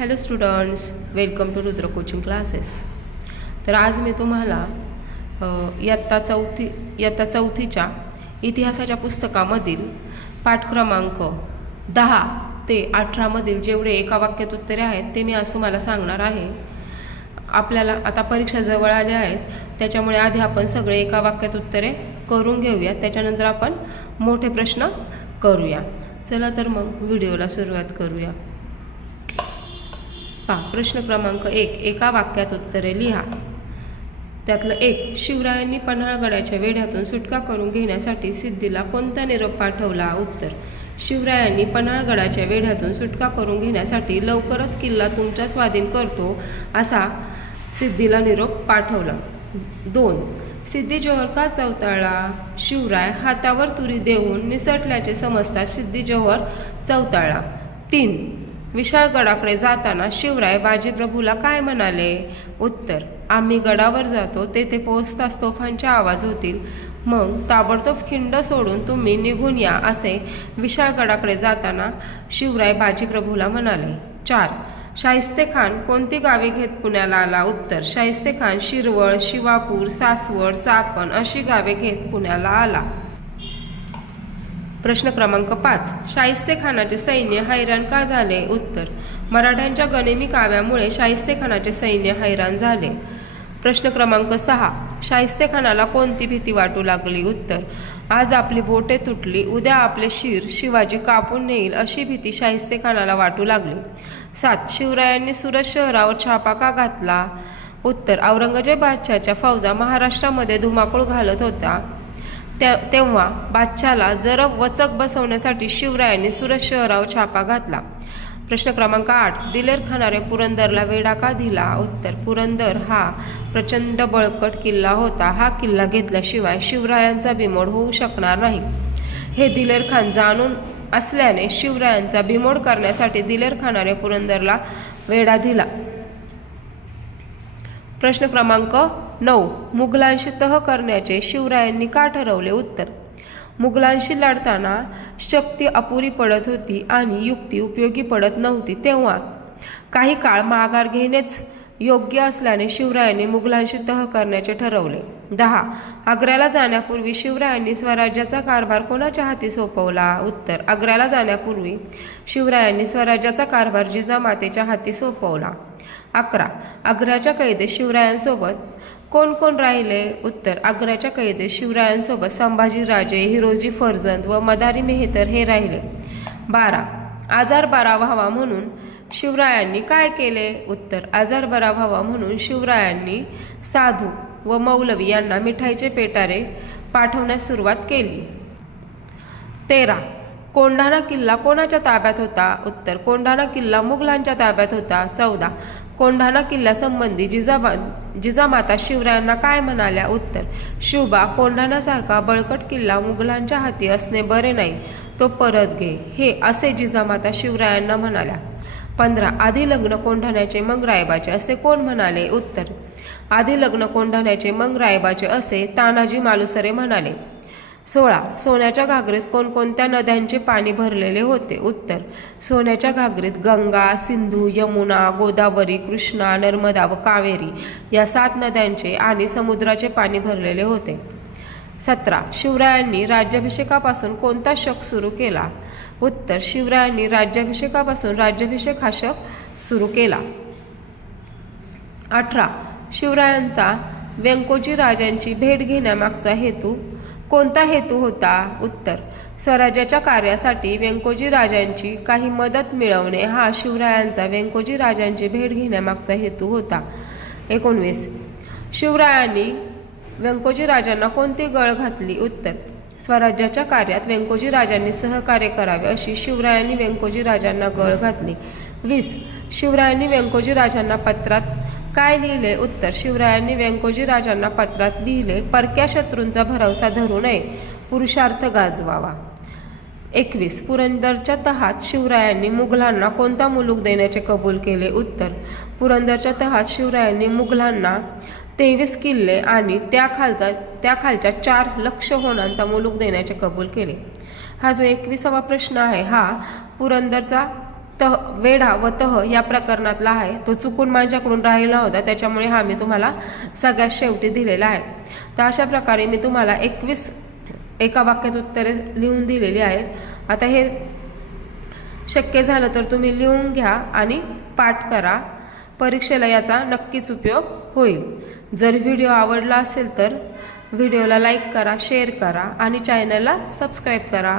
Hello students, welcome to Rudra coaching classes. तर आज मी तुम्हाला इयत्ता चौथीच्या इतिहासाच्या पुस्तकामधील पाठ क्रमांक 10 ते 18मधील जेवढे एका वाक्यात उत्तरे आहेत ते मी आज तुम्हाला सांगणार आहे. आपल्याला आता परीक्षा जवळ आल्या आहेत, त्याच्यामुळे आधी आपण सगळे एका वाक्यात उत्तरे करून घेऊया, त्याच्यानंतर आपण मोठे प्रश्न करूया. चला तर मग व्हिडिओला सुरुवात करूया. प्रश्न क्रमांक 1, एका वाक्यात उत्तरे लिहा. त्यातलं 1, शिवरायांनी पन्हाळगडाच्या वेढ्यातून सुटका करून घेण्यासाठी सिद्धीला कोणता निरोप पाठवला? उत्तर, शिवरायांनी पन्हाळगडाच्या वेढ्यातून सुटका करून घेण्यासाठी लवकरच किल्ला तुमच्या स्वाधीन करतो असा सिद्धीला निरोप पाठवला. 2, सिद्धी जोहर का चवताळला? शिवराय हातावर तुरी देऊन निसटल्याचे समजता सिद्धी जोहर चवताळला. 3, विशाळगडाकडे जाताना शिवराय बाजीप्रभूला काय म्हणाले? उत्तर, आम्ही गडावर जातो, तेथे पोहोचताच तोफांचे आवाज होतील, मग ताबडतोब खिंड सोडून तुम्ही निघून या असे विशाळगडाकडे जाताना शिवराय बाजीप्रभूला म्हणाले. 4, शाहिस्तेखान कोणती गावे घेत पुण्याला आला? उत्तर, शाहिस्तेखान शिरवळ, शिवापूर, सासवड, चाकण अशी गावे घेत पुण्याला आला. प्रश्न क्रमांक 5, शाहिस्तेखानाचे सैन्य हैराण का झाले? उत्तर, मराठ्यांच्या गनिमी काव्यामुळे शाहिस्तेखानाचे सैन्य हैराण झाले. प्रश्न क्रमांक 6, शाहिस्तेखानाला कोणती भीती वाटू लागली? उत्तर, आज आपली बोटे तुटली, उद्या आपले शिर शिवाजी कापून नेईल अशी भीती शाहिस्तेखानाला वाटू लागली. 7, शिवरायांनी सुरत शहरावर छापा का घातला? उत्तर, औरंगजेब बादशाहच्या फौजा महाराष्ट्रामध्ये धुमाकूळ घालत होता, तेव्हा बादशाहला जरब वचक बसवण्यासाठी शिवरायांनी सुरत शहरावर छापा घातला. प्रश्न क्रमांक 8, दिलेर खानाने पुरंदरला वेढा का दिला? उत्तर, पुरंदर हा प्रचंड बळकट किल्ला होता, हा किल्ला घेतल्याशिवाय शिवरायांचा बिमोड होऊ शकणार नाही हे दिलेर खान जाणून असल्याने शिवरायांचा बिमोड करण्यासाठी दिलेर खानाने पुरंदरला वेढा दिला. प्रश्न क्रमांक 9, मुघलांशी तह करण्याचे शिवरायांनी का ठरवले? उत्तर, मुघलांशी लढताना शक्ती अपुरी पडत होती आणि युक्ती उपयोगी पडत नव्हती, तेव्हा काही काळ माघार घेणेच योग्य असल्याने शिवरायांनी मुघलांशी तह करण्याचे ठरवले. 10, आग्र्याला जाण्यापूर्वी शिवरायांनी स्वराज्याचा कारभार कोणाच्या हाती सोपवला? उत्तर, आग्र्याला जाण्यापूर्वी शिवरायांनी स्वराज्याचा कारभार जिजामातेच्या हाती सोपवला. 11, आग्र्याच्या कैदेत शिवरायांसोबत कोण कोण राहिले? उत्तर, आग्र्याच्या कैदेत शिवरायांसोबत संभाजीराजे, हिरोजी फर्जंद व मदारी मेहतर हे राहिले. 12, आजार बरा व्हावा म्हणून शिवरायांनी काय केले? उत्तर, आजार बरा व्हावा म्हणून शिवरायांनी साधू व मौलवी यांना मिठाईचे पेटारे पाठवण्यास सुरुवात केली. 13, कोंढाणा किल्ला कोणाच्या ताब्यात होता? उत्तर, कोंढाणा किल्ला मुघलांच्या ताब्यात होता. 14, कोंढाणा किल्ल्यासंबंधी जिजामाता शिवरायांना काय म्हणाल्या? उत्तर, शिवबा, कोंढाण्यासारखा बळकट किल्ला मुघलांच्या हाती असणे बरे नाही, तो परत घे, हे असे जिजामाता शिवरायांना म्हणाल्या. 15, आधी लग्न कोंढाण्याचे मग रायबाचे असे कोण म्हणाले? उत्तर, आधी लग्न कोंढाण्याचे मग रायबाचे असे तानाजी मालुसरे म्हणाले. 16, सोन्याच्या घागरीत कोणकोणत्या नद्यांचे पाणी भरलेले होते? उत्तर, सोन्याच्या घागरीत गंगा, सिंधू, यमुना, गोदावरी, कृष्णा, नर्मदा व कावेरी या 7 नद्यांचे आणि समुद्राचे पाणी भरलेले होते. 17, शिवरायांनी राज्याभिषेकापासून कोणता शक सुरू केला? उत्तर, शिवरायांनी राज्याभिषेकापासून राज्याभिषेक हा शक सुरू केला. 18, शिवरायांचा व्यंकोजी राजांची भेट घेण्यामागचा हेतू कोणता हेतू होता? उत्तर, स्वराज्याच्या कार्यासाठी व्यंकोजी राजांची काही मदत मिळवणे हा शिवरायांचा व्यंकोजी राजांची भेट घेण्यामागचा हेतू होता. 19, शिवरायांनी व्यंकोजी राजांना कोणती गळ घातली? उत्तर, स्वराज्याच्या कार्यात व्यंकोजी राजांनी सहकार्य करावे अशी शिवरायांनी व्यंकोजी राजांना गळ घातली. 20, शिवरायांनी व्यंकोजी राजांना पत्रात काय लिहिले? उत्तर, शिवरायांनी व्यंकोजी राजांना पत्रात लिहिले, परक्या शत्रूंचा भरवसा धरू नये, पुरुषार्थ गाजवावा. 21, पुरंदरच्या तहात शिवरायांनी मुघलांना कोणता मुलूक देण्याचे कबूल केले? उत्तर, पुरंदरच्या तहात शिवरायांनी मुघलांना 23 किल्ले आणि त्याखालच्या 4 लक्ष होणांचा मुलूक देण्याचे कबूल केले. हा जो 21वा प्रश्न आहे हा पुरंदरचा तह वेढा व तह या प्रकरणातला आहे, तो चुकून माझ्याकडून राहिला होता, त्याच्यामुळे हा मी तुम्हाला सगळ्यात शेवटी दिलेला आहे. तर अशा प्रकारे मी तुम्हाला 21 एका वाक्यात उत्तरे लिहून दिलेली आहेत. आता हे शक्य झालं तर तुम्ही लिहून घ्या आणि पाठ करा. परीक्षेला याचा नक्कीच उपयोग होईल. जर व्हिडिओ आवडला असेल तर व्हिडिओला लाईक करा, शेअर करा आणि चॅनलला सबस्क्राईब करा.